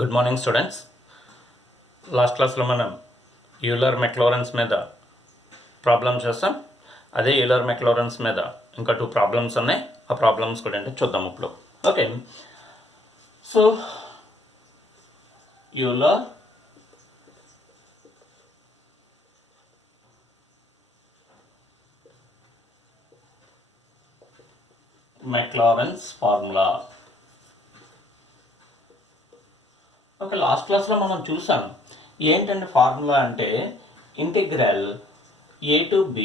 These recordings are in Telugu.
Good morning students. లాస్ట్ క్లాస్లో మనం యూలర్ మెక్లారెన్స్ మీద ప్రాబ్లమ్ చేస్తాం. అదే యూలర్ మెక్లారెన్స్ మీద ఇంకా 2 ప్రాబ్లమ్స్ ఉన్నాయి. ఆ ప్రాబ్లమ్స్ కూడా అంటే చూద్దాం ఇప్పుడు. Okay, so Euler Maclaurin's formula. Okay, last క్లాస్లో మనం చూసాం ఏంటంటే ఫార్ములా అంటే integral a to b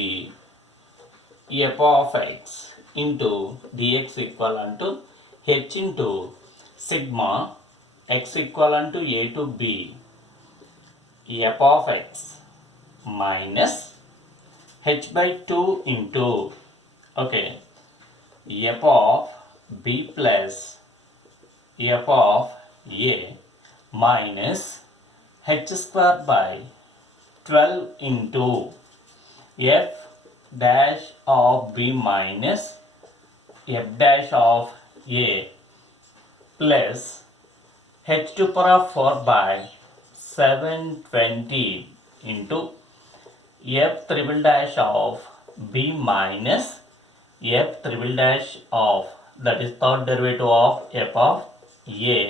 f of x into dx equivalent to h into sigma x equivalent to a to b f of x minus h by 2 into f of b plus f of a minus h square by 12 into f dash of b minus f dash of a plus h to power of 4 by 720 into f triple dash of b minus f triple dash of, that is third derivative of f of a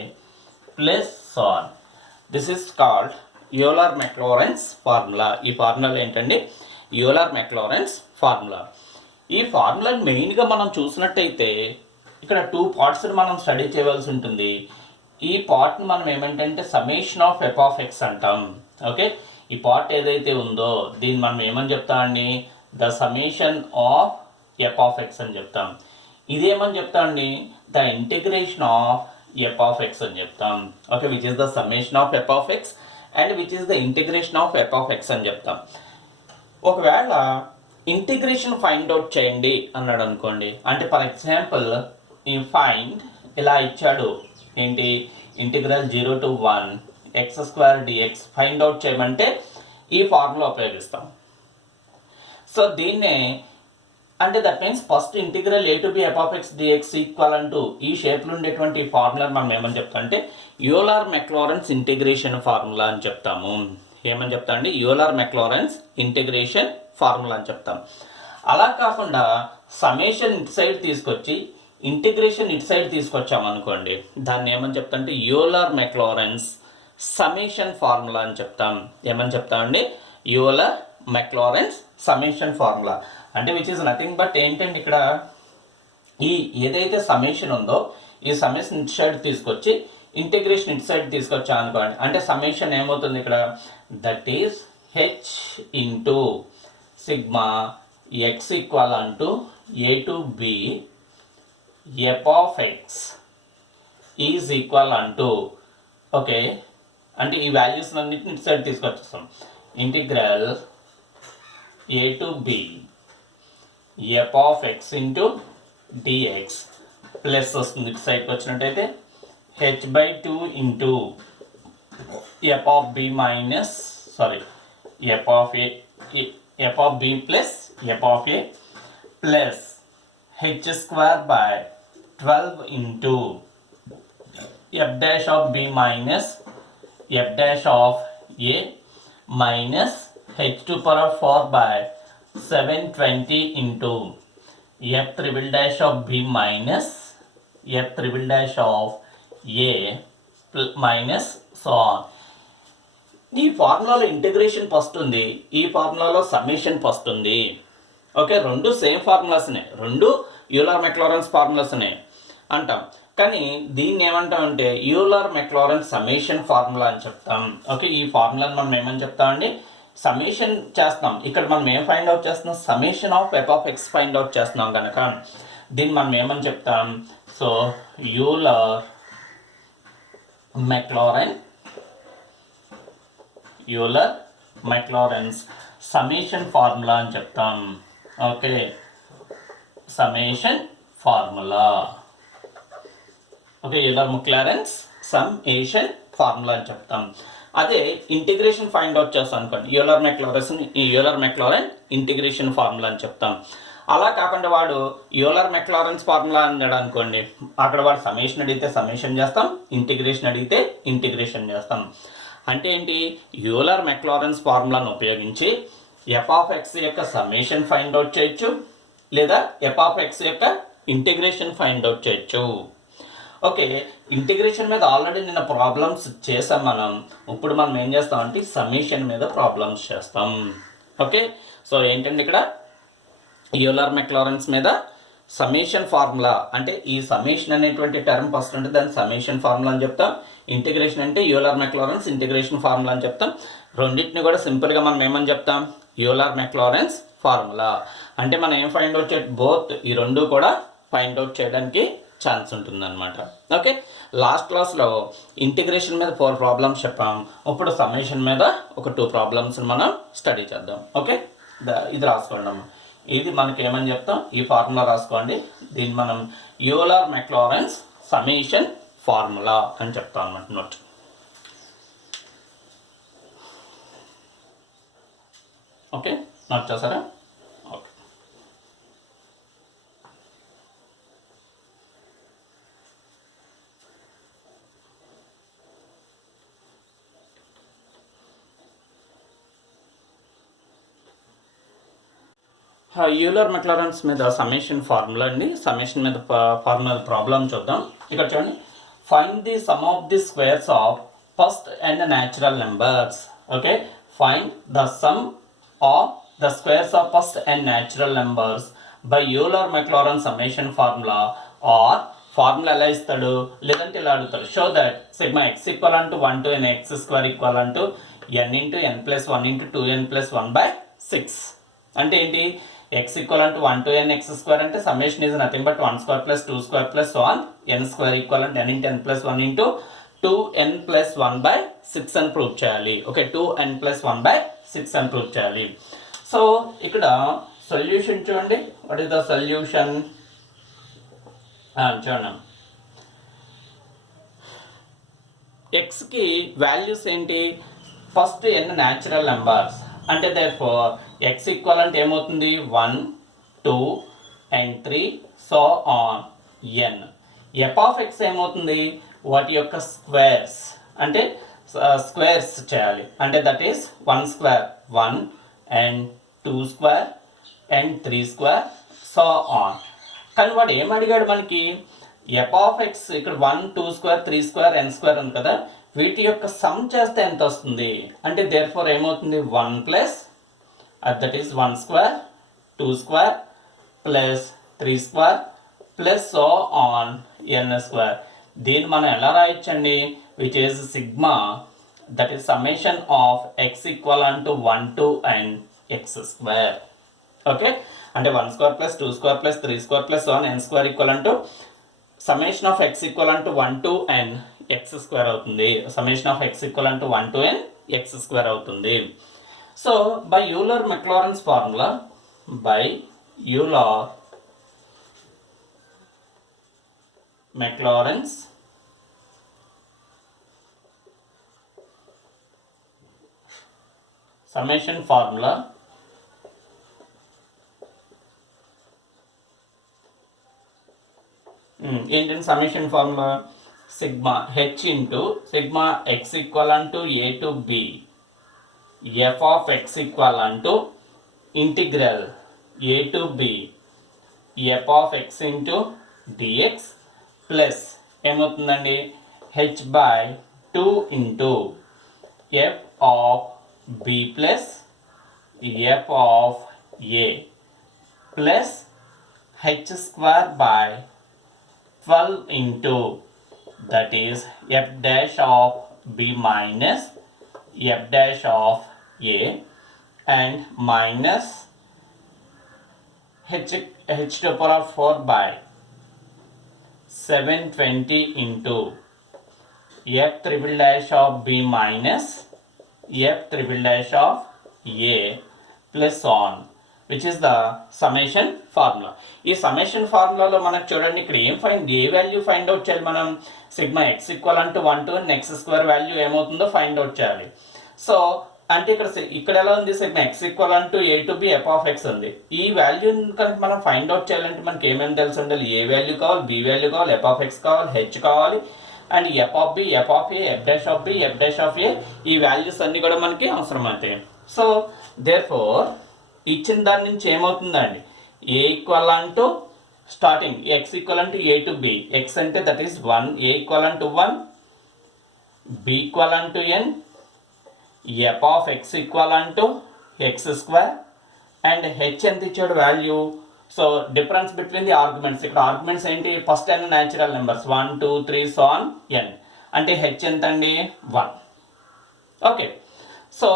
plus so on. This is called Euler-Maclaurin's formula. ఈ ఫార్ములా ఏంటండి? Euler-Maclaurin's formula. ఈ ఫార్ములాని మెయిన్గా మనం చూసినట్టయితే ఇక్కడ 2 పార్ట్స్ని మనం స్టడీ చేయవలసి ఉంటుంది. ఈ పార్ట్ని మనం ఏమంటే summation of F of X అంటాం. ఓకే, ఈ పార్ట్ ఏదైతే ఉందో దీన్ని మనం ఏమని చెప్తామండి? The summation of F of X అని చెప్తాం. ఇదేమని చెప్తామండి? The integration of f of x అని చెప్తాం. Okay, which is the summation of f of x and which is the integration of f of x అని చెప్తాం. ఒకవేళ ఇంటిగ్రేషన్ ఫైండ్ అవుట్ చేయండి అన్నాడు అనుకోండి, అంటే ఫర్ ఎగ్జాంపుల్ ఈ ఫైండ్ ఇలా ఇచ్చాడు, ఏంటి integral 0 to 1 x square dx find out చేయమంటే ఈ ఫార్ములా ఉపయోగిస్తాం. సో దీన్నే అంటే that means first integral a to b f of x dx equal to ఈ షేప్లో ఉండేటువంటి ఫార్ములా మనం ఏమని చెప్తాం అంటే యూలర్ మెక్లారెన్స్ ఇంటిగ్రేషన్ ఫార్ములా అని చెప్తాము. ఏమని చెప్తా అండి? యూలర్ మెక్లారెన్స్ ఇంటిగ్రేషన్ ఫార్ములా అని చెప్తాం. అలా కాకుండా సమ్మేషన్ ఇటు సైడ్ తీసుకొచ్చి ఇంటిగ్రేషన్ ఇటు సైడ్ తీసుకొచ్చామనుకోండి, దాన్ని ఏమని చెప్తా అంటే యూలర్ మెక్లారెన్స్ సమ్మేషన్ ఫార్ములా అని చెప్తాం. ఏమని చెప్తామండి? Euler Maclaurin's summation formula. అంటే విచ్ ఈజ్ నథింగ్ బట్ ఏంటంటే ఇక్కడ ఈ ఏదైతే సమ్మేషన్ ఉందో ఈ సమ్మేషన్ ఇటు సైడ్ తీసుకొచ్చి ఇంటిగ్రేషన్ ఇటు సైడ్ తీసుకొచ్చా అనుకోండి, అంటే సమ్మేషన్ ఏమవుతుంది ఇక్కడ? That is H into sigma X equal అంటూ A to B F of X is equal అంటూ ఓకే, అంటే ఈ వాల్యూస్ అన్నిటిని ఇటు సైడ్ తీసుకొచ్చేస్తాం. Integral A to B f of x into dx plus వస్తుంది ఇటు సైడ్కి వచ్చినట్టయితే h by 2 into f of b minus f of b plus f of a plus h square by 12 into f dash of b minus f dash of a minus h to power 4 by 720 into f triple dash of b minus f triple dash of a minus so on. ఈ ఫార్ములాలో ఇంటిగ్రేషన్ ఫస్ట్ ఉంది, ఈ ఫార్ములాలో సమ్మేషన్ ఫస్ట్ ఉంది. ఓకే, రెండు సేమ్ ఫార్ములాస్నే, రెండు యూలర్ మెక్లారెన్స్ ఫార్ములాస్నే అంటాం. కానీ దీన్ని ఏమంటామంటే యూలర్ మెక్లారెన్స్ సమ్మేషన్ ఫార్ములా అని చెప్తాం. ఓకే, ఈ ఫార్ములాని మనం ఏమని చెప్తామండి? సమ్మేషన్ చేస్తాం. ఇక్కడ మనం ఏం ఫైండ్ అవుట్ చేస్తున్నాం? Summation of F of X find out చేస్తున్నాం కనుక దీన్ని మనం ఏమని చెప్తాం? So Euler Maclaurin's summation formula అని చెప్తాం. Okay, summation formula. Okay, Euler Maclaurin's summation formula అని చెప్తాం. అదే ఇంటిగ్రేషన్ ఫైండ్ అవుట్ చేస్తాం అనుకోండి, యూలర్ మెక్లారెన్ ఇంటిగ్రేషన్ ఫార్ములా అని చెప్తాం. అలా కాకుండా వాడు యూలర్ మెక్లారెన్స్ ఫార్ములా అన్నాడు అనుకోండి, అక్కడ వాడు సమ్మేషన్ అడిగితే సమ్మేషన్ చేస్తాం, ఇంటిగ్రేషన్ అడిగితే ఇంటిగ్రేషన్ చేస్తాం. అంటే ఏంటి, యూలర్ మెక్లారెన్స్ ఫార్ములాను ఉపయోగించి f(x) యొక్క సమ్మేషన్ ఫైండ్ అవుట్ చేయొచ్చు, లేదా f(x) యొక్క ఇంటిగ్రేషన్ ఫైండ్ అవుట్ చేయొచ్చు. ఓకే, ఇంటిగ్రేషన్ మీద ఆల్రెడీ నిన్న ప్రాబ్లమ్స్ చేసాం మనం. ఇప్పుడు మనం ఏం చేస్తామంటే సమ్మేషన్ మీద ప్రాబ్లమ్స్ చేస్తాం. ఓకే, సో ఏంటంటే ఇక్కడ యూలర్ మెక్లారెన్స్ మీద సమ్మేషన్ ఫార్ములా, అంటే ఈ సమ్మేషన్ అనేటువంటి టర్మ్ ఫస్ట్ అంటే దాన్ని సమ్మేషన్ ఫార్ములా అని చెప్తాం. ఇంటిగ్రేషన్ అంటే యూలర్ మెక్లారెన్స్ ఇంటిగ్రేషన్ ఫార్ములా అని చెప్తాం. రెండింటిని కూడా సింపుల్గా మనం ఏమని చెప్తాం, యూలర్ మెక్లారెన్స్ ఫార్ములా. అంటే మనం ఏం ఫైండ్ అవుట్ బోత్ ఈ రెండు కూడా ఫైండ్ అవుట్ చేయడానికి ఛాన్స్ ఉంటుందన్నమాట. ఓకే, లాస్ట్ క్లాస్లో ఇంటిగ్రేషన్ మీద 4 ప్రాబ్లమ్స్ చెప్పాం. ఇప్పుడు సమ్మేషన్ మీద ఒక 2 ప్రాబ్లమ్స్ మనం స్టడీ చేద్దాం. ఓకే, ఇది రాసుకోండి అమ్మ. ఇది మనకి ఏమని చెప్తాం, ఈ ఫార్ములా రాసుకోండి. దీన్ని మనం యూలర్ మెక్లారెన్స్ సమ్మేషన్ ఫార్ములా అని చెప్తాం అన్నమాట. నోట్. ఓకే, నోట్ చేస్తారా? ఓకే, యూలర్ మెక్లారెన్స్ మీద సమ్మేషన్ ఫార్ములా అండి. సమ్మేషన్ మీద ఫార్ములా ప్రాబ్లం చూద్దాం. ఇక్కడ చూడండి, find the sum of the squares of first and natural numbers. Okay, find the sum of the squares of first and natural numbers by Euler Maclaurin's summation formula. Or formula ఎలా ఇస్తాడు, లేదంటే ఇలా అడుగుతాడు, show that sigma X equal to 1 to n x square equal to n into n plus 1 into 2n plus 1/6. అంటే ఏంటి, x equal to 1 to n x square అంటే summation is nothing but 1 square plus 2 square plus 1 n square equal to n into n plus 1 into 2n plus 1/6 అని ప్రూవ్ చేయాలి. ఓకే, 2n plus 1/6 అని ప్రూవ్ చేయాలి. సో ఇక్కడ సొల్యూషన్ చూడండి. వాట్ ఈస్ ద సొల్యూషన్ చూడండి. ఎక్స్కి వాల్యూస్ ఏంటి, ఫస్ట్ n న్యాచురల్ నెంబర్స్ అంటే దేర్ఫోర్ ఎక్స్ ఈక్వల్ అంటే ఏమవుతుంది 1 2 and 3 so on n. F of X ఏమవుతుంది, వాటి యొక్క స్క్వేర్స్ అంటే స్క్వేర్స్ చేయాలి. అంటే that is 1 square 1 and 2 square and 3 square so on. కానీ వాడు ఏం అడిగాడు మనకి, ఎఫ్ ఆఫ్ ఎక్స్ ఇక్కడ 1 2 స్క్వేర్ 3 స్క్వేర్ n స్క్వేర్ ఉంది కదా, వీటి యొక్క సమ్ చేస్తే ఎంత వస్తుంది అంటే దేర్ఫోర్ ఏమవుతుంది 1 plus that is 1 square 2 square plus 3 square plus so on n square. దీన్ని మనం ఎలా రాయొచ్చండి, which is sigma that is summation of X equal to 1 to n x square. Okay, అంటే 1 square plus 2 square plus 3 square plus 1 n square equal to summation of X equal to 1 to n x square అవుతుంది. Summation of X equal to 1 to n x square అవుతుంది. So by Euler Maclaurin's formula, by Euler Maclaurin's summation formula ఏంటంటే summation formula sigma H into sigma X equal to A to B F of X equal to integral A to B F of X into DX plus ఏమవుతుందండి H by 2 into F of B plus F of A plus H square by 12 into that is f dash of b minus f dash of a and minus h to the power of 4 by 720 into f triple dash of b minus f triple dash of a plus on, which is the summation formula. ఈ సమ్మేషన్ ఫార్ములాలో మనకు చూడండి ఇక్కడ ఏ వాల్యూ ఫైండ్ అవుట్ చేయాలి మనం, sigma X equal to 1 to n x square value ఏమవుతుందో ఫైండ్ అవుట్ చేయాలి. సో అంటే ఇక్కడ ఎలా ఉంది sigma X equal to A to B F of X ఉంది. ఈ వాల్యూని కనుక మనం ఫైండ్ అవుట్ చేయాలంటే మనకి ఏమేమి తెలిసి ఉండాలి? ఏ వాల్యూ కావాలి, బి వాల్యూ కావాలి, ఎఫ్ ఆఫ్ ఎక్స్ కావాలి, హెచ్ కావాలి, and F of B, F of A, F dash of B, F dash of A, ఈ వాల్యూస్ అన్నీ కూడా మనకి అవసరం అవుతాయి. సో దేర్ ఫోర్ ఇచ్చిన దాని నుంచి ఏమవుతుందండి, A equal to starting X equal to A to B, X అంటే that is 1, A equal to 1, B equal to N, F of X equal to X square, and H ఎంత ఇచ్చాడు value. So difference between the arguments, ఇక్కడ ఆర్గ్యుమెంట్స్ ఏంటి, first n natural numbers 1 2 3 so on n, అంటే హెచ్ ఎంత అండి 1. ఓకే, సో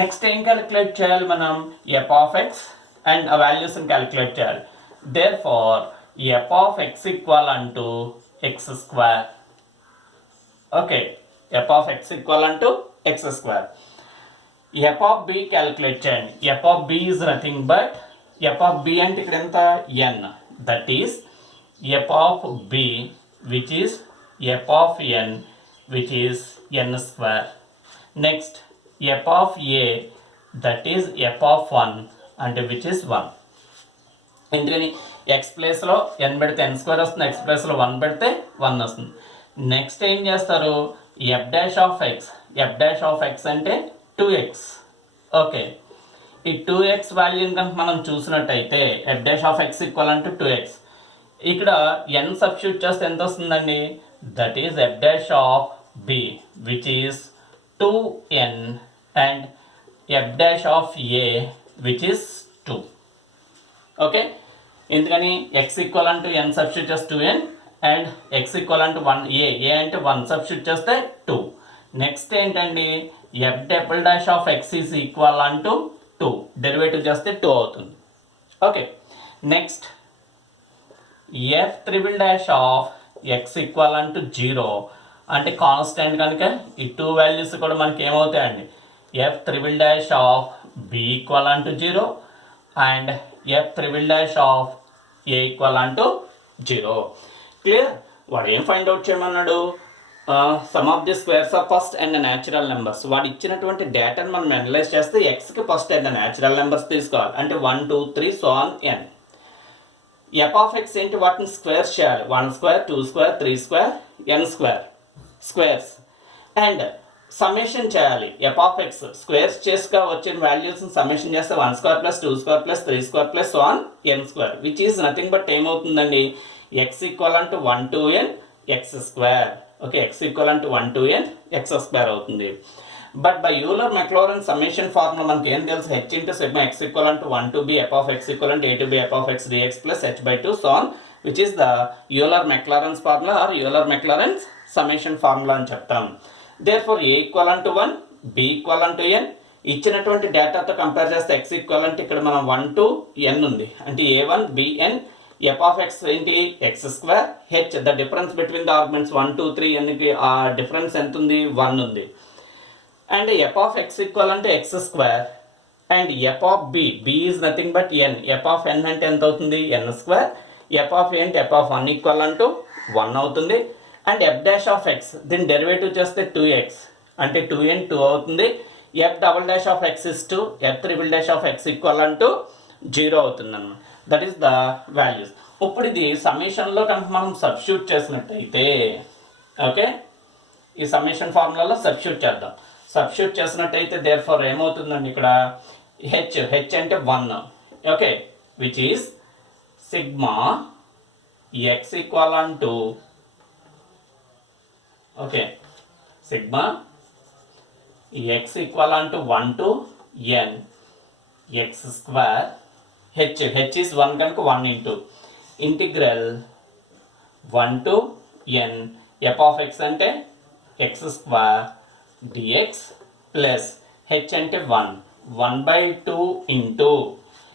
నెక్స్ట్ ఏం క్యాలిక్యులేట్ చేయాలి మనం, ఎఫ్ ఆఫ్ ఎక్స్ అండ్ ఆ వాల్యూస్ని క్యాలిక్యులేట్ చేయాలి. Therefore F of X equal to X square. Okay, F of X equal to X square. F of B calculate చేయండి. F of B is nothing but, F of B అంటే ఇక్కడ ఎంత N, that is F of B which is F of N which is N square. Next F of A that is F of 1 అంటే విచ్ ఈస్ 1. ఎందుకని ఎక్స్ ప్లేస్లో ఎన్ పెడితే ఎన్ స్క్వేర్ వస్తుంది, ఎక్స్ ప్లేస్లో 1 పెడితే 1 వస్తుంది. నెక్స్ట్ ఏం చేస్తారు, F dash of X, F dash of X అంటే 2x. ఓకే, ఈ 2x వాల్యూని కనుక మనం చూసినట్టయితే F dash of X equal to 2x. ఇక్కడ n సబ్స్టిట్యూట్ చేస్తే ఎంత వస్తుందండి, that is F dash of B which is 2n and F dash of A which is 2. Okay, ఎందుకని X equal to n substitute చేస్తే 2n and X equal to 1, A అంటే 1 సబ్స్టిట్యూట్ చేస్తే 2. నెక్స్ట్ ఏంటండి, F double dash of X is equal to 2, derivative చేస్తే 2 అవుతుంది. Okay, next F triple dash of X equal to 0 అంటే కాన్స్టెంట్ కనుక ఈ 2 వాల్యూస్ కూడా మనకి ఏమవుతాయండి, F triple dash of B equal to 0 and F triple dash of A equal to 0. Clear? వాడు ఏం ఫైండ్ అవుట్ చేయమన్నాడు, sum of the squares of first and natural numbers. వాడు ఇచ్చినటువంటి డేటాను మనం అనలైజ్ చేస్తే ఎక్స్కి ఫస్ట్ అండ్ న్యాచురల్ నెంబర్స్ తీసుకోవాలి, అంటే 1 2 3 so on n. F of X ఏంటి, వాటిని స్క్వేర్స్ చేయాలి, 1 square 2 square 3 square n square squares, and summation చేయాలి. ఎఫ్ ఆఫ్ ఎక్స్ స్క్వేర్స్ చేసుగా వచ్చిన వాల్యూస్ని సమ్మేషన్ చేస్తే 1 square plus 2 square plus 3 square plus so on n square which is nothing but ఏమవుతుందండి, X equal to 1 to n X square. Okay, x equal to 1 to n X square అవుతుంది. But by Euler Maclaurin summation formula మనకి ఏం తెలుసు, h into sigma X equal to 1 to b f of X equal to A to B F of x dx plus h by 2 so on which is the Euler Maclaurin's formula or Euler Maclaurin's summation formula అని చెప్తాం. Therefore a equal to 1, B equal to n. ఇచ్చినటువంటి డేటాతో కంపేర్ చేస్తే ఎక్స్ ఈక్వల్ అంటే ఇక్కడ మనం 1 to n ఉంది, అంటే a1 bn, f of X ఏంటి x square, h the difference between the arguments 1 2 3 ఎన్కి ఆ డిఫరెన్స్ ఎంత ఉంది, 1 ఉంది. And F of X equal అంటే x square and F of b, b is nothing but n, F of n అంటే ఎంత అవుతుంది ఎన్ స్క్వేర్, ఎఫ్ ఆఫ్ ఏంటి ఎఫ్ ఆఫ్ 1 ఈక్వల్ టు 1 అవుతుంది. And F dash of x దీని డెరివేటివ్ చేస్తే 2x అంటే 2n 2 అవుతుంది. F double dash of X is 2, F triple dash of X equal to 0 అవుతుంది అన్నమాట. That is the values. ఇప్పుడు ఇది సమ్మేషన్లో కనుక మనం సబ్స్టిట్యూట్ చేసినట్టయితే, ఓకే, ఈ సమ్మేషన్ ఫార్ములాలో సబ్స్టిట్యూట్ చేద్దాం. సబ్స్టిట్యూట్ చేసినట్టయితే దేర్ ఫర్ ఏమవుతుందండి, ఇక్కడ హెచ్ అంటే 1, okay, which is sigma X equal to, okay, sigma X equal to 1 to n X square, H is 1 కనుక 1 into integral 1 to n F of X అంటే x square dx plus h అంటే 1/2 into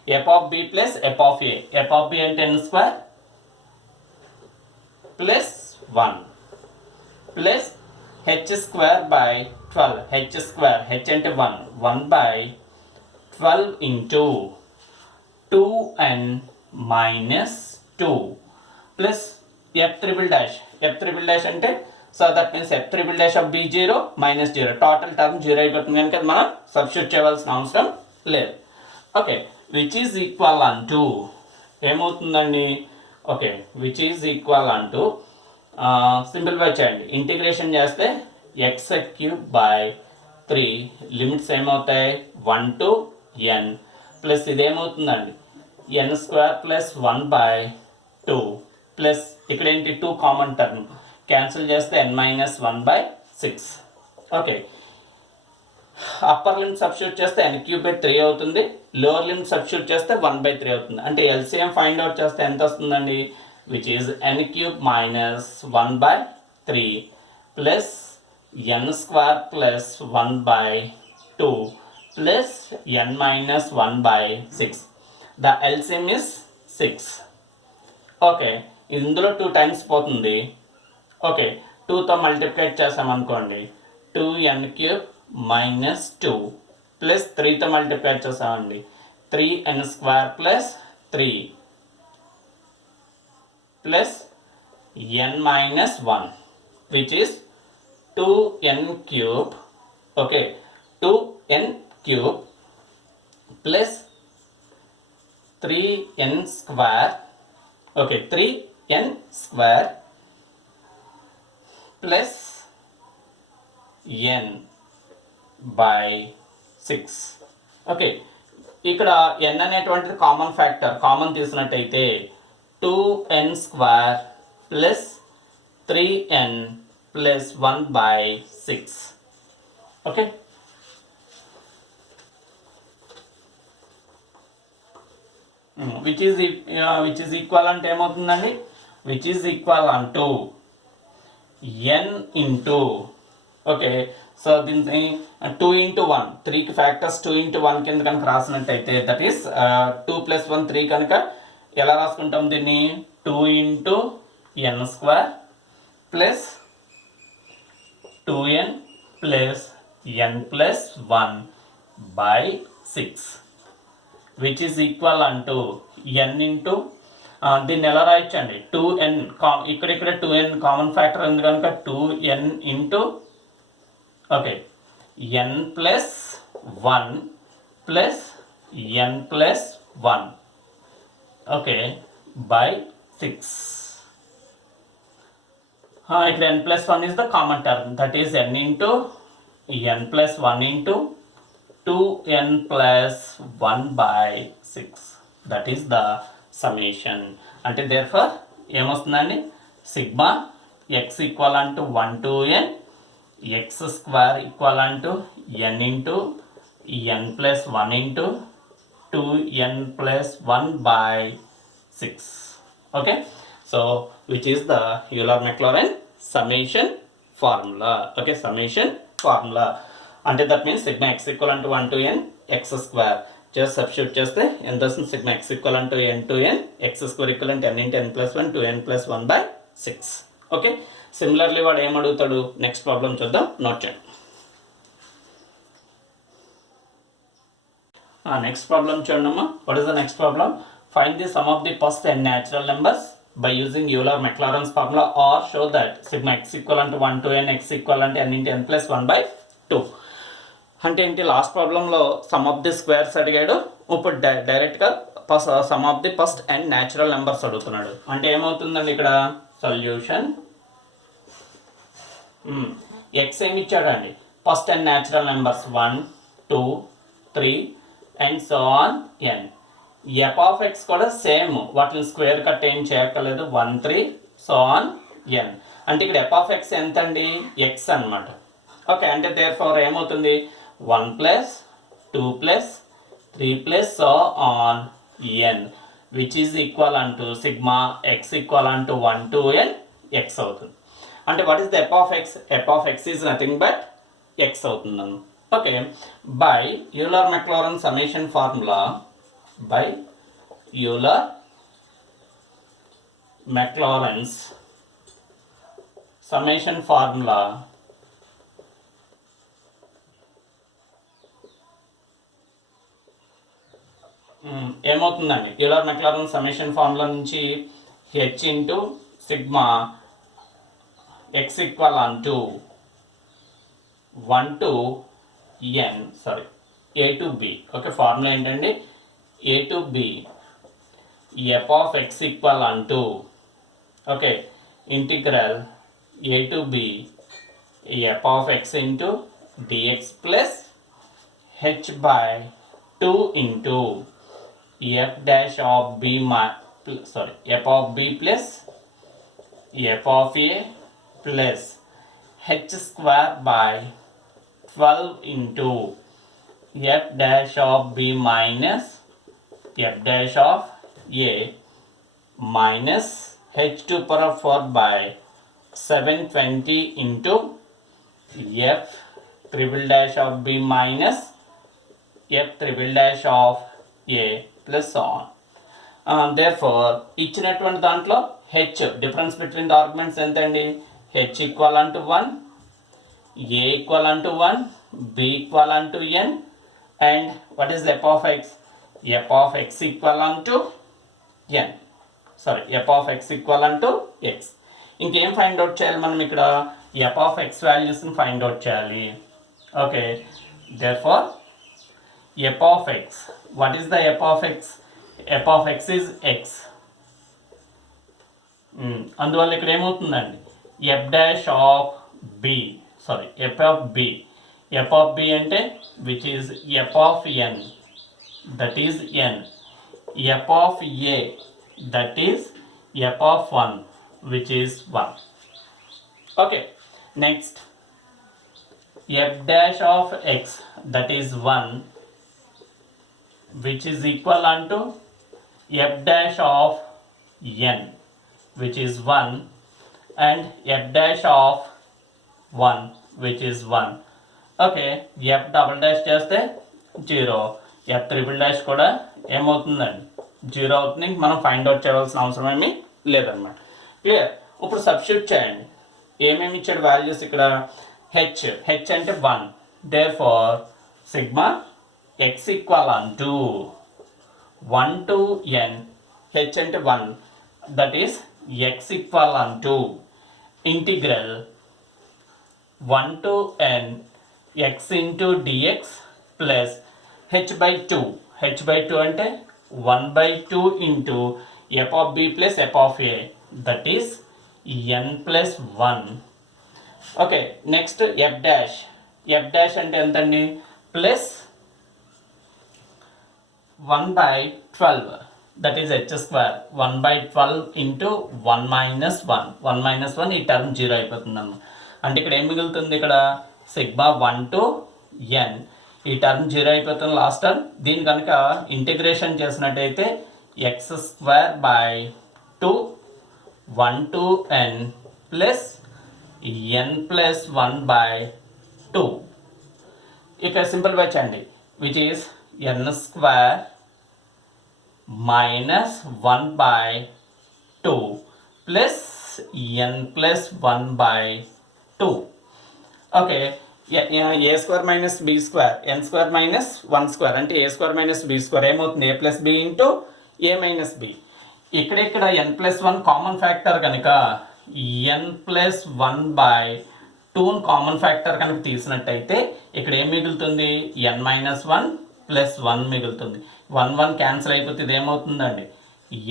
F of B plus F of A, f of B అంటే n square plus 1 plus H square by 12, h square h అంటే 1/12 into 2n minus 2 plus f triple dash అంటే so that means f triple dash of b 0 minus 0, total term 0 అయిపోతుంది కనుక అది మనం సబ్స్టిట్యూట్ చేయవలసిన అవసరం లేదు. ఓకే, విచ్ ఈజ్ ఈక్వల్ అంటూ ఏమవుతుందండి? ఓకే, విచ్ ఈజ్ ఈక్వల్ అంటూ సింప్లిఫై చేయండి. ఇంటిగ్రేషన్ చేస్తే ఎక్స్ క్యూబ్ బై 3 లిమిట్స్ ఏమవుతాయి 1 to n ప్లస్ ఇదేమవుతుందండి n స్క్వేర్ ప్లస్ 1/2 ప్లస్ ఇక్కడ ఏంటి 2 కామన్ టర్మ్ క్యాన్సిల్ చేస్తే n-1/6. Okay, upper limit substitute చేస్తే n క్యూబ్ బై 3 అవుతుంది, లోవర్ లిమిట్ సబ్స్టిట్యూట్ చేస్తే 1/3 అవుతుంది. అంటే ఎల్సిఎం ఫైండ్ అవుట్ చేస్తే ఎంత వస్తుందండి? Which is n cube minus 1/3 plus n square plus 1/2 plus n-1/6. The LCM is 6. Okay, ఇందులో 2 టైమ్స్ పోతుంది. ఓకే, 2తో మల్టిప్లై చేసామనుకోండి 2n³ మైనస్ 2 ప్లస్ 3తో మల్టిప్లై చేసామండి 3n² plus 3 plus n-1 which is 2n³ okay 2n³ plus 3n² okay 3n² plus n/6. Okay, ఇక్కడ n అనేటువంటిది కామన్ ఫ్యాక్టర్, కామన్ తీసినట్టయితే 2n² plus 3n plus 1/6. Okay, which is equal అంటే ఏమవుతుందండి? విచ్ ఈజ్ ఈక్వల్ అంటూ n ఇంటూ ఓకే, సో దీన్ని 2 into 1 3కి ఫ్యాక్టర్స్ 2 into 1 కింద కనుక రాసినట్టయితే దట్ ఈస్ 2 + 1 3 కనుక ఎలా రాసుకుంటాం దీన్ని? 2 into n² plus 2n plus n+1/6 which is equal అంటూ n ఇంటూ దీన్ని ఎలా రాయొచ్చండి? 2n ఇక్కడ 2n కామన్ ఫ్యాక్టర్ ఉంది కనుక 2n into okay n+1 plus n+1 okay by 6. ఇక్కడ n+1 is the common term, that is n into n+1 into 2n+1/6, that is the summation. అంటే therefore ఏమొస్తుందండి? Sigma x equal to 1 to n x² equal to n into n+1 into 2n+1/6. Okay, so which is the Euler-Maclaurin summation formula. Okay, summation formula అంటే that means sigma x equal to 1 to n x². just substitute చేస్తే ఎంత వస్తుంది? sigma x equal to n to n x² equal to n into n+1 2n+1/6. Okay, similarly వాడు ఏం అడుగుతాడు? నెక్స్ట్ ప్రాబ్లం చూద్దాం, నోట్ చేయండి. నెక్స్ట్ ప్రాబ్లం చూడమ్మా. What is the next problem? Find the sum of the first n natural numbers by using Euler-Maclaurin's formula or show that sigma x equal to 1 to n x equal to n into n+1/2. అంటే ఏంటి? లాస్ట్ ప్రాబ్లంలో సమ్ ఆఫ్ ది స్క్వేర్స్ అడిగాడు, ఇప్పుడు డైరెక్ట్గా some of the first n natural numbers అడుగుతున్నాడు. అంటే ఏమవుతుందండి ఇక్కడ? సొల్యూషన్ ఎక్స్ ఏమి ఇచ్చాడండి? First n natural numbers 1 2 3 and so on n. F of X కూడా సేమ్, వాటిని స్క్వేర్ కట్ ఏం చేయక్కర్లేదు, 1 3 సో ఆన్ n. అంటే ఇక్కడ ఎఫ్ ఆఫ్ ఎక్స్ ఎంత అండి? ఎక్స్ అనమాట. ఓకే, అంటే దేర్ ఫోర్ ఏమవుతుంది? 1 + 2 + 3 + so on n which is equal అంటూ సిగ్మా ఎక్స్ ఈక్వల్ అంటూ 1 to n ఎక్స్ అవుతుంది. అంటే what is the f of X? F of X is nothing but x అవుతుందన్న. Okay, by Euler-Maclaurin summation formula, by Euler-Maclaurin's summation formula ఏమవుతుందండి? Euler-Maclaurin సమ్మేషన్ ఫార్ములా నుంచి h into sigma x equal to 1 to n a to b. Okay, formula ఏంటండి? a to b f of x equal to okay integral a to b f of x into dx plus h by 2 into f dash of b f of b plus f of a plus h square by 12 into f dash of b minus f dash of a minus h to power 4 by 720 into f triple dash of b minus f triple dash of a plus so on. Therefore ఇచ్చినటువంటి దాంట్లో h difference between the arguments ఎంత అండి? h equal to 1, a equal to 1, b equal to n, and what is f of x? f of x equal to n. f of x equal to x. ఇంకేం ఫైండ్ అవుట్ చేయాలి మనం ఇక్కడ? f of x వాల్యూస్ని ఫైండ్ అవుట్ చేయాలి. Okay, therefore f of x, what is the f of x? f of x is x. అందువల్ల ఇక్కడ ఏమవుతుందండి? f dash of b f of b. f of b అంటే which is f of n, that is n. f of a, that is f of 1, which is 1. Okay, next f dash of x, that is 1, which is equal to f dash of n, which is 1, and f dash of 1, which is 1. Okay, f double dash చేస్తే 0, f ట్రిపుల్ డాష్ కూడా ఏమవుతుందండి? 0 అవుతుంది. మనం ఫైండ్ అవుట్ చేయవలసిన అవసరం ఏమీ లేదనమాట. క్లియర్? ఇప్పుడు సబ్స్టిట్యూట్ చేయండి. ఏమేమి ఇచ్చాడు వాల్యూస్ ఇక్కడ? h అంటే 1, therefore sigma x equal to 1 to n, h అంటే 1, that is x equal to integral 1 to n x into dx plus h by 2. h by 2 అంటే 1 by 2 into f of b plus f of a, that is n plus 1. Okay, next f dash. f dash అంటే ఎంతండి? Plus 1 by 12, that is h square. 1 by 12 into 1 minus 1. 1 minus 1, ఈ టర్మ్ 0 అయిపోతుంది అన్న. అంటే ఇక్కడ ఏం మిగులుతుంది? ఇక్కడ సిగ్మా 1 to n, ఈ టర్మ్ 0 అయిపోతుంది లాస్ట్ టర్మ్. దీని కనుక ఇంటిగ్రేషన్ చేసినట్టయితే x square by 2 1 to n plus n plus 1 by 2. ఇక సింప్లిఫై చేయండి, which is n square minus 1 by 2 plus n plus 1 by 2. Okay, a square minus b square, n square minus 1 square అంటే a square minus b square ఏమవుతుంది? A plus b into A minus B. ఇక్కడ ఎన్ ప్లస్ 1 కామన్ ఫ్యాక్టర్ కనుక ఎన్ ప్లస్ 1 బై 2 కామన్ ఫ్యాక్టర్ కనుక తీసినట్టయితే ఇక్కడ ఏం మిగులుతుంది? ఎన్ మైనస్ 1 ప్లస్ 1 మిగులుతుంది. 1 1 క్యాన్సిల్ అయిపోతే ఇది ఏమవుతుందండి?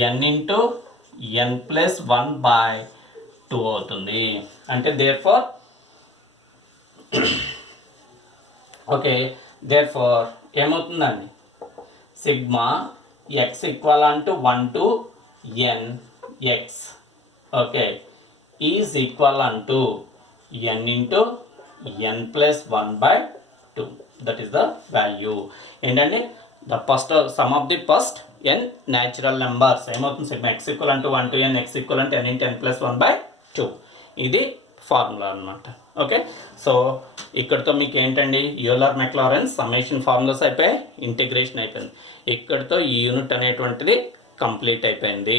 N into n plus 1 by 2 అవుతుంది. అంటే therefore okay, therefore ఏమవుతుందండి? Sigma X equal to 1 to n x, okay, is equal to n into n plus 1 by 2. That is the value. ఏంటంటే the first sum of the first n natural numbers ఏమవుతుంది? Sigma X equal to 1 to n, x equal to n into n plus 1 by 2. ఇది ఫార్ములా అనమాట. ఓకే, సో ఇక్కడితో మీకు ఏంటండి? యూలర్ మెక్లారెన్స్ సమ్మేషన్ ఫార్ములాస్ అయిపోయి ఇంటిగ్రేషన్ అయిపోయింది. ఇక్కడితో ఈ యూనిట్ అనేటువంటిది కంప్లీట్ అయిపోయింది.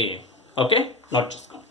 ఓకే, నోట్ చేసుకోండి.